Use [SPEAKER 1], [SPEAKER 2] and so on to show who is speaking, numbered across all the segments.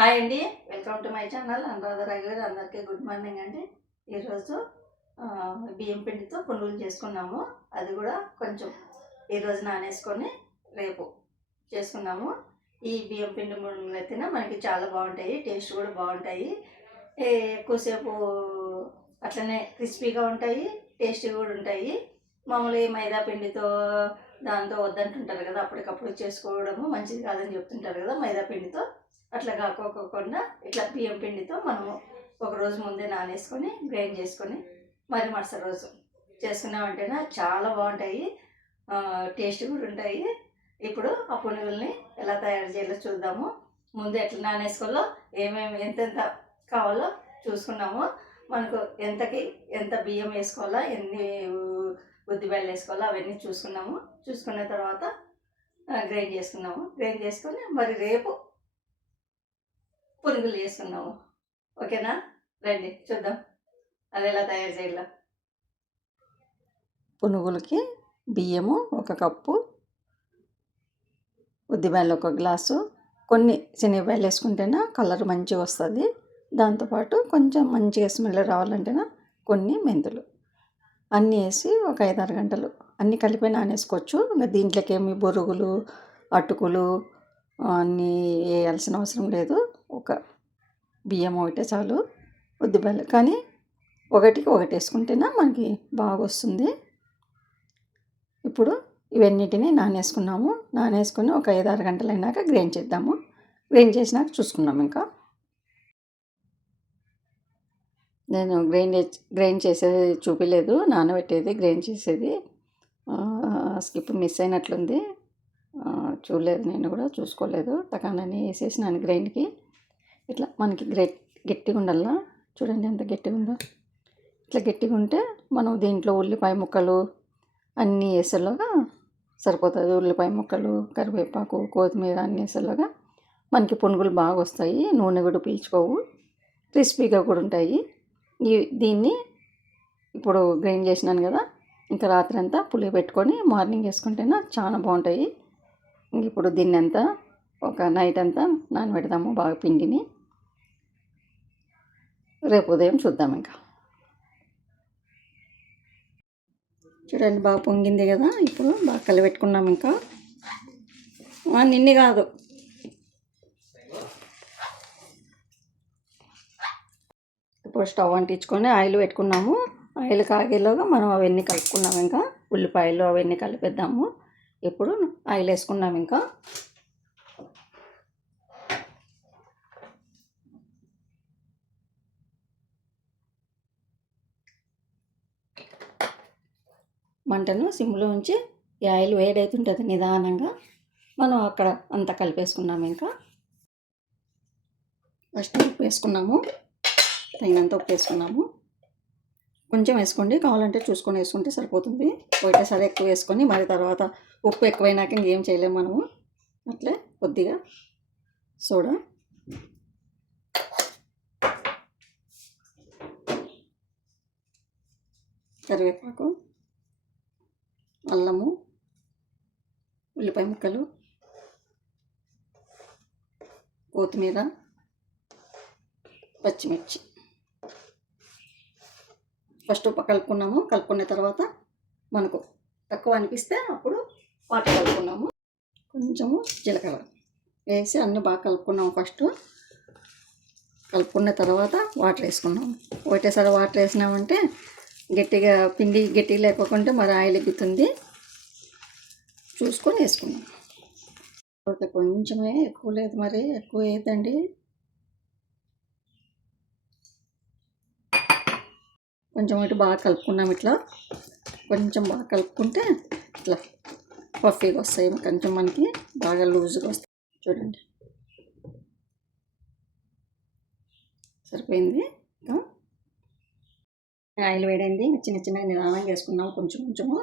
[SPEAKER 1] Hi అండి. Welcome to my channel. Anuradha గారు అందరికీ గుడ్ మార్నింగ్ అండి. ఈరోజు బియ్యం పిండితో పునుగులు చేసుకున్నాము. అది కూడా కొంచెం ఈరోజు నానేసుకొని రేపు చేసుకున్నాము ఈ బియ్యం పిండి పునుగులు అయితేనే మనకి చాలా బాగుంటాయి టేస్ట్ కూడా బాగుంటాయి. ఎక్కువసేపు అట్లనే క్రిస్పీగా ఉంటాయి టేస్టీ కూడా ఉంటాయి. మామూలుగా మైదా పిండితో దాంతో వద్దంటుంటారు కదా అప్పటికప్పుడు చేసుకోవడము మంచిది కాదని చెప్తుంటారు కదా మైదా పిండితో. అట్లా కాకోకుండా ఇట్లా బియ్యం పిండితో మనము ఒక రోజు ముందే నానేసుకొని గ్రైండ్ చేసుకొని మరి మరుసటి రోజు చేసుకున్నామంటేనే చాలా బాగుంటాయి. టేస్ట్ కూడా ఉంటాయి. ఇప్పుడు ఆ పునుగుల్ని ఎలా తయారు చేయాలో చూద్దాము. ముందు ఎట్లా నానేసుకోవాలో ఏమేమి ఎంతెంత కావాలో చూసుకున్నాము. మనకు ఎంతకి ఎంత బియ్యం వేసుకోవాలా ఎన్ని ఉద్దిబెల్లు వేసుకోవాలో అవన్నీ చూసుకున్నాము. చూసుకున్న తర్వాత గ్రైండ్ చేసుకున్నాము. గ్రైండ్ చేసుకొని మరి రేపు పునుగులు చేసుకున్నాము ఓకేనా? రండి చూద్దాం. అది ఎలా తయారు చేయాల పునుగులకి బియ్యము ఒక కప్పు ఉద్దిబెల్లు ఒక గ్లాసు కొన్ని శనగపాయలు వేసుకుంటేనే కలర్ మంచిగా వస్తుంది. దాంతోపాటు కొంచెం మంచిగా స్మెల్ రావాలంటేనా కొన్ని మెంతులు. అన్నీ వేసి ఒక ఐదారు గంటలు అన్నీ కలిపి నానేసుకోవచ్చు. ఇంకా దీంట్లోకి ఏమి బొరుగులు అటుకులు అన్నీ వేయాల్సిన అవసరం లేదు. ఒక బియ్యం ఒకటే చాలు ఉద్దిబెల్లు కానీ ఒకటికి ఒకటి వేసుకుంటేనే మనకి బాగా వస్తుంది ఇప్పుడు ఇవన్నిటిని నానేసుకున్నాము. నానేసుకొని ఒక ఐదు ఆరు గంటలు అయినాక గ్రైండ్ చేద్దాము. గ్రైండ్ చేసినాక చూసుకున్నాము ఇంకా. నేను గ్రైండ్ గ్రైండ్ చేసేది చూపించలేదు నానబెట్టేది గ్రైండ్ చేసేది. స్కిప్ మిస్ అయినట్లుంది. చూడలేదు నేను కూడా చూసుకోలేదు. తకానని వేసేసినాను గ్రైండ్కి. ఇట్లా మనకి గ్రేట్ గట్టిగా ఉండాలా చూడండి ఎంత గట్టిగా ఉందో ఇట్లా గట్టిగా ఉంటే మనం దీంట్లో ఉల్లిపాయ ముక్కలు అన్నీ వేసేలాగా సరిపోతుంది. ఉల్లిపాయ ముక్కలు కరివేపాకు కొత్తిమీర అన్నీ వేసేలాగా మనకి పునుగులు బాగా వస్తాయి నూనె కూడా పీల్చుకోవు. క్రిస్పీగా కూడా ఉంటాయి. ఈ దీన్ని ఇప్పుడు గ్రైండ్ చేసినాను కదా ఇంకా రాత్రి అంతా పులి పెట్టుకొని మార్నింగ్ వేసుకుంటేనే చాలా బాగుంటాయి. ఇంక ఇప్పుడు దీన్ని అంతా ఒక నైట్ అంతా నానబెడదాము బాగా పిండిని. రేపు ఉదయం చూద్దాం ఇంకా. చూడండి బాగా పొంగింది కదా ఇప్పుడు బాగా కలిపెట్టుకున్నాం ఇంకా. నిన్ని కాదు. ఇప్పుడు స్టవ్ అంటించుకొని ఆయిల్ పెట్టుకున్నాము. ఆయిల్ కాగేలోగా మనం అవన్నీ కలుపుకున్నాము ఇంకా. ఉల్లిపాయలు అవన్నీ కలిపేద్దాము. ఇప్పుడు ఆయిల్ వేసుకున్నాం ఇంకా. మంటను సిమ్లో ఉంచి ఆయిల్ వేడవుతుంటుంది నిదానంగా. మనం అక్కడ అంతా కలిపేసుకున్నాము ఇంకా. ఫస్ట్ ఉప్పు వేసుకున్నాము. తగినంత ఉప్పు వేసుకున్నాము. కొంచెం వేసుకోండి. కావాలంటే చూసుకొని వేసుకుంటే సరిపోతుంది. ఒకటేసారి ఎక్కువ వేసుకొని మరి తర్వాత ఉప్పు ఎక్కువైనాక ఇంకేం చేయలేము మనము. అట్లే కొద్దిగా సోడా. కరివేపాకు. అల్లము ఉల్లిపాయ ముక్కలు కొత్తిమీర పచ్చిమిర్చి. ఫస్ట్ ఉప్పు కలుపుకున్నాము. కలుపుకున్న తర్వాత మనకు తక్కువ అనిపిస్తే అప్పుడు వాటర్ కలుపుకున్నాము. కొంచెము జీలకర్ర వేసి అన్నీ బాగా కలుపుకున్నాము ఫస్ట్. కలుపుకున్న తర్వాత వాటర్ వేసుకున్నాము. ఒకటేసారి వాటర్ వేసినామంటే గట్టిగా పిండి గట్టిగా లేకోకుండా మరి ఆయిల్ ఎగ్గుతుంది. చూసుకొని వేసుకున్నాం ఓకే కొంచెమే ఎక్కువ లేదు మరి ఎక్కువ వేయద్దండి. కొంచెం ఇటు బాగా కలుపుకున్నాం ఇట్లా. కొంచెం బాగా కలుపుకుంటే ఇట్లా పఫీగా వస్తాయి కొంచెం మనకి బాగా లూజ్గా వస్తాయి. చూడండి. సరిపోయింది? ఇంకా ఆయిల్ వేడైంది చిన్న చిన్నగా నిదానం చేసుకున్నాం కొంచెం కొంచెము.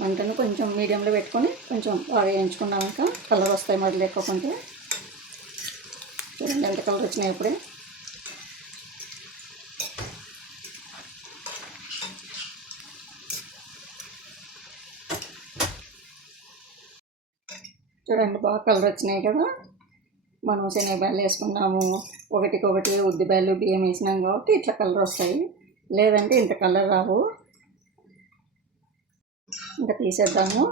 [SPEAKER 1] మంటను కొంచెం మీడియంలో పెట్టుకొని కొంచెం బాగా వేయించుకున్నాక కలర్ వస్తాయి మరి లేకపోతే. చూడండి ఎంత కలర్ వచ్చినాయి ఇప్పుడే. చూడండి బాగా కలర్ వచ్చినాయి కదా. మనం శనగబాయలు వేసుకున్నాము. ఒకటికొకటి ఉద్దిబాయలు బియ్యం వేసినాం కాబట్టి ఇట్లా కలర్ వస్తాయి. లేదంటే ఇంత కలర్ రావు. ఇంకా తీసేద్దాము.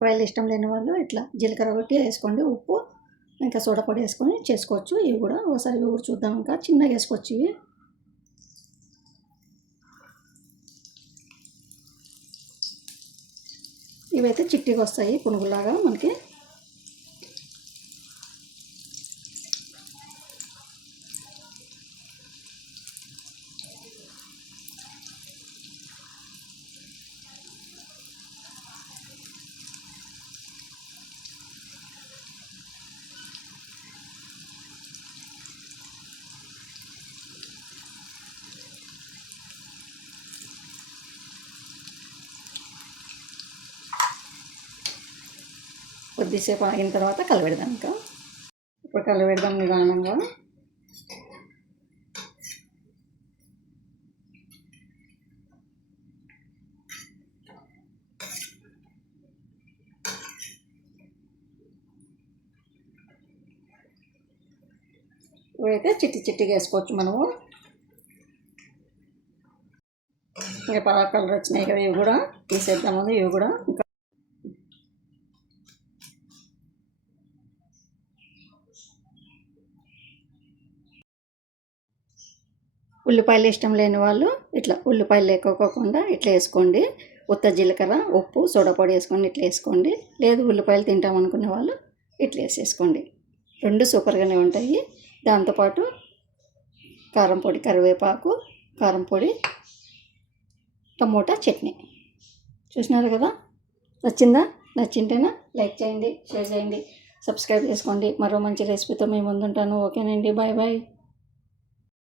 [SPEAKER 1] ఒకవేళ ఇష్టం లేని వాళ్ళు ఇట్లా జీలకర్ర కొట్టి వేసుకోండి ఉప్పు ఇంకా సోడా పొడి వేసుకొని చేసుకోవచ్చు. ఇవి కూడా ఒకసారి ఊరు చూద్దాం ఇంకా. చిన్నగా వేసుకోవచ్చు ఇవి. ఇవైతే చిట్టిగా వస్తాయి పునుగులాగా మనకి. కొద్దిసేపు ఆగిన తర్వాత కలబెడదాం ఇంకా. ఇప్పుడు కలబెడదాం నిదానంగా. ఇవైతే చిట్టి చిట్టిగా వేసుకోవచ్చు మనము. ఇంకా బాగా కలర్ వచ్చినాయి కదా ఇవి కూడా. తీసేద్దాము ఇవి కూడా. ఇంకా ఉల్లిపాయలు ఇష్టం లేని వాళ్ళు ఇట్లా ఉల్లిపాయలు లేకోకుండా ఇట్లా వేసుకోండి. ఉత్త జీలకర్ర ఉప్పు సోడా పొడి వేసుకొని ఇట్లా వేసుకోండి. లేదు ఉల్లిపాయలు తింటాం అనుకునే వాళ్ళు ఇట్లా వేసేసుకోండి. రెండు సూపర్గానే ఉంటాయి. దాంతోపాటు కారం పొడి కరివేపాకు కారం పొడి టమోటా చట్నీ. చూసినారు కదా? నచ్చిందా? నచ్చింటేనా లైక్ చేయండి షేర్ చేయండి సబ్స్క్రైబ్ చేసుకోండి. మరో మంచి రెసిపీతో మేము ముందుంటాను. ఓకేనండి బాయ్ బాయ్.